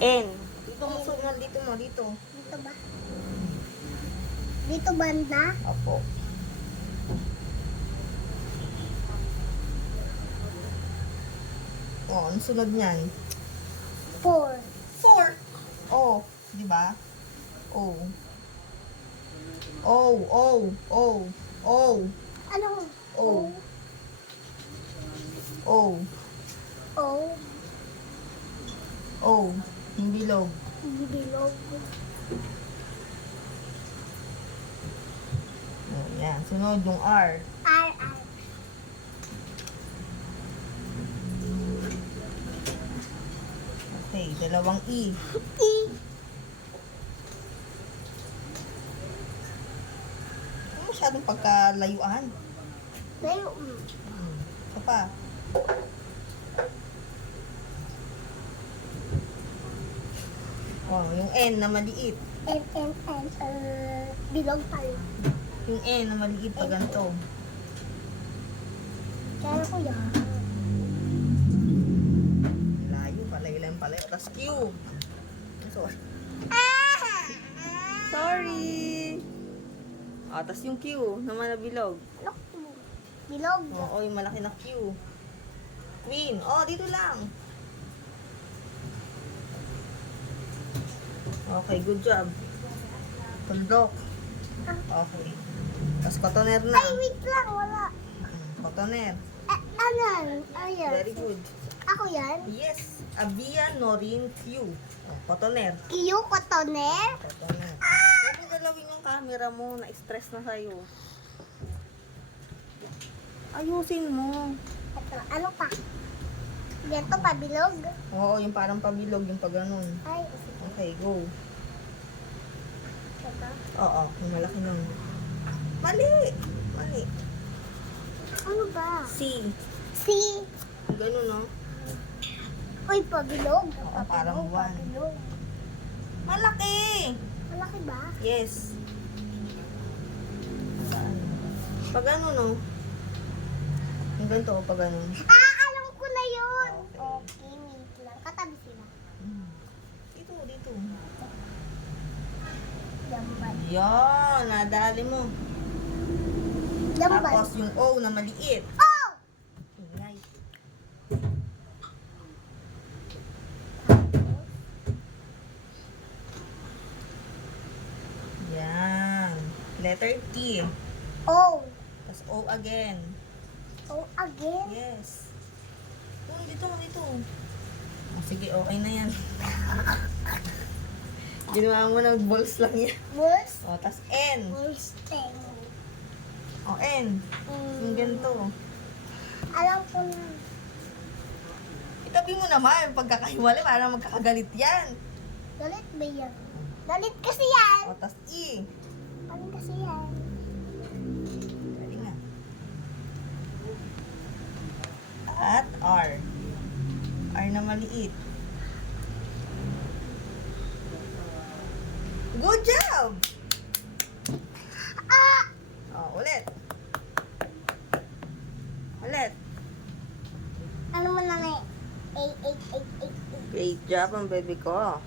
N. Dito mo, sunod. Dito mo, dito. Dito ba? Dito banda? Opo. Oh, ang sunod niyan. 4. 4. O. Di ba? O. O. O. O. O. Ano? O. O. O. O. Yung bilog. Bilog. Oh, yan. Sunod yung R. R. Okay, dalawang E. E. Ano masyadong pagkalayuan? Layo. Isa pa. Oh, yung N na maliit. N. Bilog pa rin. Yung N na maliit pa ganito. Kaya ko yan. Layo, palay-lang palay. Tapos Q. Sorry. Sorry. Ah, tapos yung Q naman na bilog. Ano? Bilog. Oo, yung malaki na Q. Queen. Oh, dito lang. Okay, good job. Tuldok. Okay. Tapos cotoner na. Ay, wait lang. Wala. Cotoner. Ayan. Ayan. Very good. Ako yan. Yes. Abia, Norin, Q. Oh, cotoner. Q. Cotoner. Cotoner. Huwag mo galawin yung camera mo. Na-stress na sa'yo. Ayusin mo. Ito. Ano pa? Ganito pa. Bilog. Oo, yung parang pabilog, yung pag ganun. Ay. Okay, go. Ito. Oo, yung malaki nun. Mali! Mali. Ano ba? C. C. Ganun, no? Uy, pabilog. Oo, parang one. Pabilog. Malaki! Malaki ba? Yes. Saan? Pag ano, no? Yung ganito, pag ano. Alam ko na yun. Okay. Okay, wait lang. Katabi sila. Dito, dito. Jamban. Yan, nadali mo. Jamban. Tapos yung O na maliit. Oh! Ingay. Yan. Letter T. O. Tapos O again. O again. Yes. Dito, dito. Oh, sige, okay na yan. Ginawa mo na balls lang yan. Bulls. O, tapos N. Bullsting. O, N. Yung ganito. Alam ko na. Itabi mo naman, pagkakahiwalay, para magkakagalit yan. Galit ba yan? Galit kasi yan. O, tapos E. Galit kasi yan. Dali nga. At R. R na maliit. Good job! Ah! O, ulit. Ulit. Ano mo na na eh? 8. Great job ang baby ko.